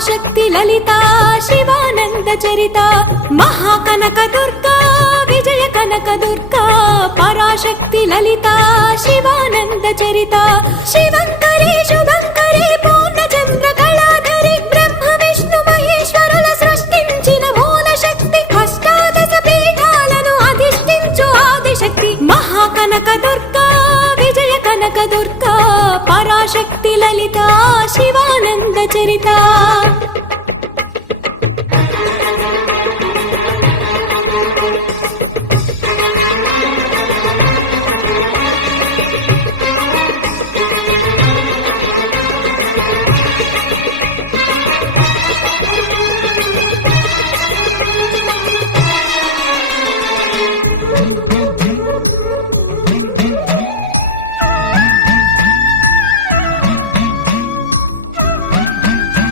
పరాశక్తి లలిత శివానంద చరిత మహాకనక దుర్గా విజయ కనక దుర్గా పరాశక్తి లలిత శివానంద చరిత శివంకరి శుభంకరి పూర్ణచంద్ర కళాధరి బ్రహ్మ విష్ణు మహేశ్వరుల సృష్టించిన మూల శక్తి అష్టాదశ పీఠాలను అధిష్ఠించు ఆదిశక్తి మహాకనక దుర్గా విజయ కనక దుర్గా పరాశక్తి లలిత శివానంద చరిత